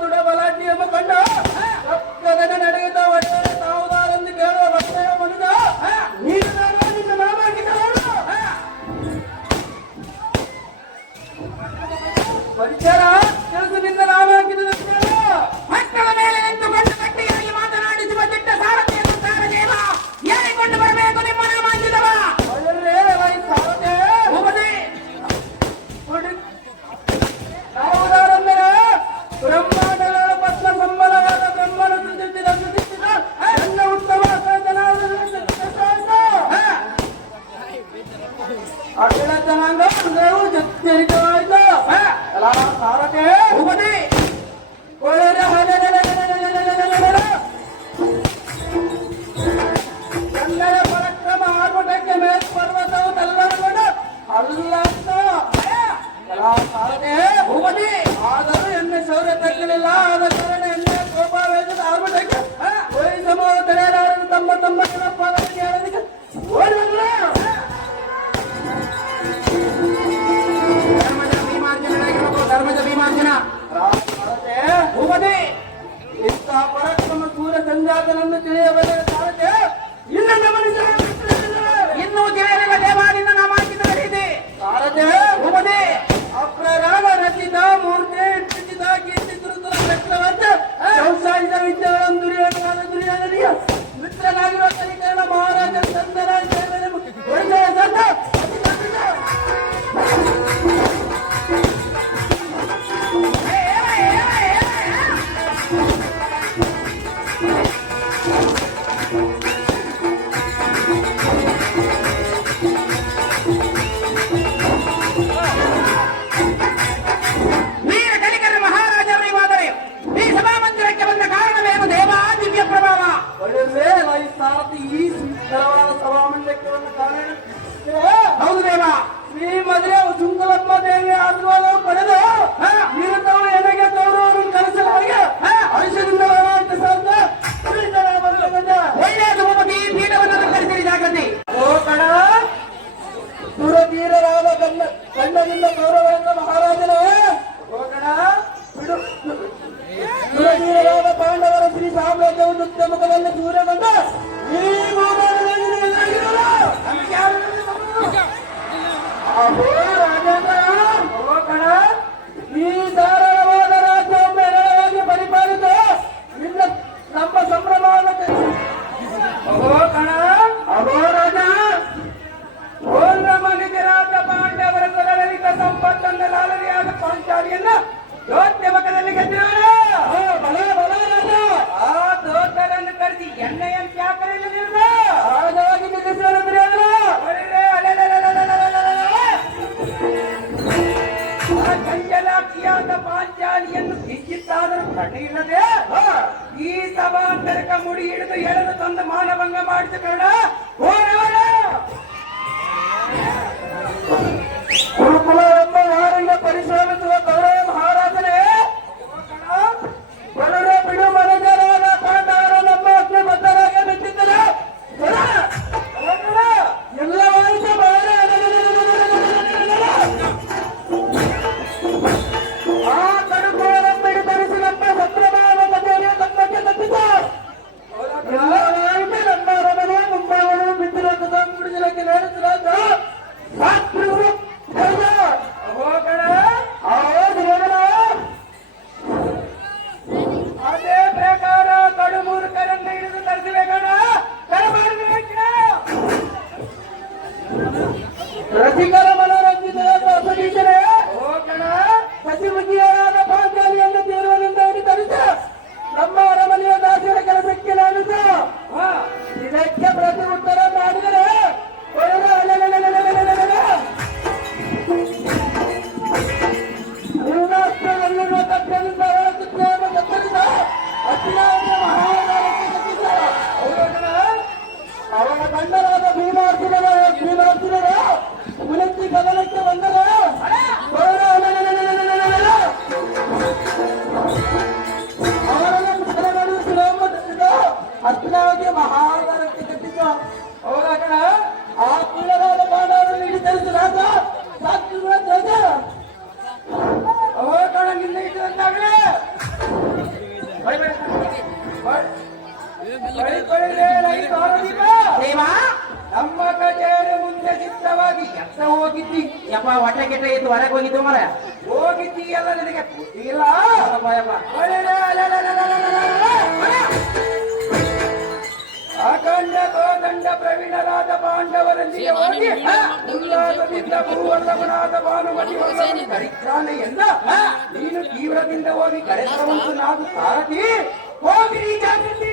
ದುಡ ಬಲಾಢ್ಯ ಎಂಬ ಕಂಡ ರಕ್ತದನೆ ನಡೆಯುತ್ತ ಒಡೆಯ ತಾವುದಾರೆಂದು ಕೇಳುವ ಭಕ್ತೆಯ ಮನುಜ ನೀನು ನಿನ್ನ ನಾಮ ಹಾಕಿದವರು ಪರಿಚರ ಕೆಲಸದಿಂದ ನಾಮ ಹಾಕಿದ ಮಕ್ಕಳ ಮೇಲೆ ನಿಂತುಕೊಂಡು ಗಟ್ಟಿಯಾಗಿ ಮಾತನಾಡಿಸುವ ದಿಟ್ಟ ಸಾರಥಿಯನ್ನು ಸಾರದೇವ ಏರಿಕೊಂಡು ಬರಬೇಕು ನಿಮ್ಮ ನಾಮಾಂಕಿತವ ಯಾವುದಾರೆಂದರೆ ಬ್ರಹ್ಮಾಂಡಗಳ ಪಟ್ಲ ಸಂಬಲವಾದ ಬ್ರಹ್ಮನ ಸುತ್ತಿದ ಎಲ್ಲ ಉತ್ತಮ ಅಖಿಲ ಜನಾಂಗ ಹೃದಯವು ಜರಿತವಾಯಿತು ಸಾರಥೆ ಉಪದಿ ಕನ್ನಡ ಪರಾಕ್ರಮ ಆರ್ಭಟಕ್ಕೆ ಮೇಲ್ಪರ್ವತವು ತಲ್ಲರಗೊಂಡು ಅಲ್ಲ ಸಾರಥೆ ಉಪದಿ ಆದರೂ ಎಣ್ಣೆ ಶೌರ್ಯ ತಕ್ಕಲಿಲ್ಲ ಆದ ಕಾರಣ ಎಣ್ಣೆ ಕೋಪಾವೇಶದ ಆರ್ಭಟಕ್ಕೆ ಸಮೂಹ ತಡೆಯಲಾರರು ತಮ್ಮ ತಮ್ಮ ಪಾದಕ್ಕೆ ಹೇಳೋದಕ್ಕೆ ಓಡಿಲ್ಲ ಧರ್ಮದ ಭೀಮಾರ್ಜನ ಉಪದಿ ಇಂತಹ ಪರಾಕ್ರಮ ಸೂರ್ಯ ಸಂಜಾತನನ್ನು ತಿಳಿಯಬಲ್ಲ ಸಾರಥೆ ಇಲ್ಲ ಇನ್ನೂ ತಿಳಿಯಲಿಲ್ಲ ದೇವಾನಿಂದ ನಾಮಾಂಕಿತ ರೀತಿ ಸಾರಥೆ ಉಪದಿ ಅಪ್ರರಾಗ ರಚಿತ ಮೂರ್ತಿ ಇಟ್ಟಿಸಿದ ಕೀರ್ತಿ ತುರುತುರ ಚಕ್ರವರ್ತ ಸಂಸಾರಿತ ವಿದ್ಯೆಗಳನ್ನು ದುರ್ಯೋಧನಿಯ ಮಿತ್ರನಾಗಿರುವ ಕಲಿಕರಣ ಮಹಾರಾಜ ಚಂದನ ಒಳ್ಳೆಯ ಸಂತ ಈ ಸುಂದರವಾದ ಸಭಾಮಂಡಲಕ್ಕೆ ಬಂದ ಕಾರಣ ಹೌದು ದೇವ ಶ್ರೀ ಮದುವೆ ಸುಂದರಮ್ಮ ದೇವಿಯ ಆಶೀರ್ವಾದವು ಪಡೆದು ನಿರಂತರವು ಎನಗೆ ಗೌರವವನ್ನು ಕಲಿಸಲಾಗಿ ಆಯುಷ್ಯದಿಂದ ಒಳ್ಳೆಯ ಸುಮತಿ ಪೀಠವನ್ನು ಅಲಂಕರಿಸಿರಿ ಜಾಗೃತಿ ಓ ಕಣ ಸುರವೀರರಾದ ಗಂಡದಿಂದ ಗೌರವವನ್ನು ಮಹಾರಾಜನೇ ಓ ಕಣ ಸುರವೀರರಾದ ಪಾಂಡವರ ಶ್ರೀ ಸಾಮ್ರಾಜ್ಯವನ್ನು ಉತ್ತಮಕದಲ್ಲಿ ದೂರಗೊಂಡ ಈ ರಾಜೇಂದ್ರ ಓ ಕಣ ಈ ಧಾರಾಳವಾದ ರಾಜ್ಯವನ್ನು ಎರಡವಾಗಿ ಪರಿಪಾಲಿಸಿ ನಿನ್ನ ನಮ್ಮ ಸಂಭ್ರಮವನ್ನು ಓ ಕಣ ಅಹೋ ರಾಜ ಓರ್ವ ಮನೆಗೆ ರಾಜ ಪಾಂಡವರ ಸರಳಿತ ಸಂಪತ್ತನ್ನು ಲಾಲನೆಯಾದ ಪಾಂಚಾಲಿಯನ್ನ ದೋತ್ಯಮಕದಲ್ಲಿ ಗೆದ್ದಿರೋಣ ಆ ದೋತರನ್ನು ಕರೆಸಿ ಎಣ್ಣೆಯನ್ನು ಯಾಕರೆಲ್ಲ ಹಾಗಾಗಿ ನಿಲ್ಲಿಸಿದ್ರೆ ಆ ಚಂಚಲಾಕ್ಷಿಯಾದ ಪಾಂಚಾಲಿಯನ್ನು ಕಿಚ್ಚಿತ್ತಾದರೂ ಕಣ್ಣು ಇಲ್ಲದೆ ಈ ಸಭಾಂತರಕ ಮುಡಿ ಹಿಡಿದು ಎಳೆದು ತಂದು ಮಾನಭಂಗ ಮಾಡಿಸಿಕೊಂಡ ಗುರುಕುಲ ಎಂಬ ಯಾರಿಂದ ಪರಿಶ್ರಮಿಸುವ ಗೌರವ ಮಹಾರಾಜನೇ ಬಲರ ಬಿಡು ಮನಜರಾದ ಪಾಂಡವರ ನಮ್ಮ ಅಗ್ನಿ ಬದ್ಧರಾಗಿ ನಿಂತಿದ್ದರೆ ಎಲ್ಲವಾಯಿತು ಆ ಕಡುಕೋಳನ್ನು ಧರಿಸಿ ನಮ್ಮ ಸಂಭ್ರಮದ ಮಧ್ಯೆ ತಮ್ಮಕ್ಕೆ ತಪ್ಪಿಸ ಎಲ್ಲವಾಯಿತು ನಮ್ಮ ಅರಮನೆ ಮುಂಭಾಗವನ್ನು ಬಿಟ್ಟಿರುವಂತಹ ಮುಡಿದಲಕ್ಕೆ ನಡೆಸಿದ ಹೋಗಣ ಎತ್ತ ಹೋಗಿದ್ದಿ ಯಪ್ಪ ಹೊಟ್ಟೆ ಕೆಟ್ಟ ಇತ್ತು ಹೊರಗೆ ಹೋಗಿದ್ದು ಮರ ಹೋಗಿದ್ದಿ ಎಲ್ಲ ನಿನಗೆ ಬುದ್ಧಿ ಇಲ್ಲ ಯಪ್ಪ ಅಖಂಡ ಕೋದಂಡ ಪ್ರವೀಣರಾದ ಪಾಂಡವರೊಂದಿಗೆ ಹೋಗಿ ಉಲ್ಲಾಸದಿಂದ ಭೂವರ್ಧಮನಾದ ಭಾನುಮತಿ ಕರಿಚಾನೆಯನ್ನ ನೀನು ತೀವ್ರದಿಂದ ಹೋಗಿ ಕರೆತರುವಂತು ನಾವು ಸಾರಥಿ ಹೋಗಿ ಈ ಜಾಗದಲ್ಲಿ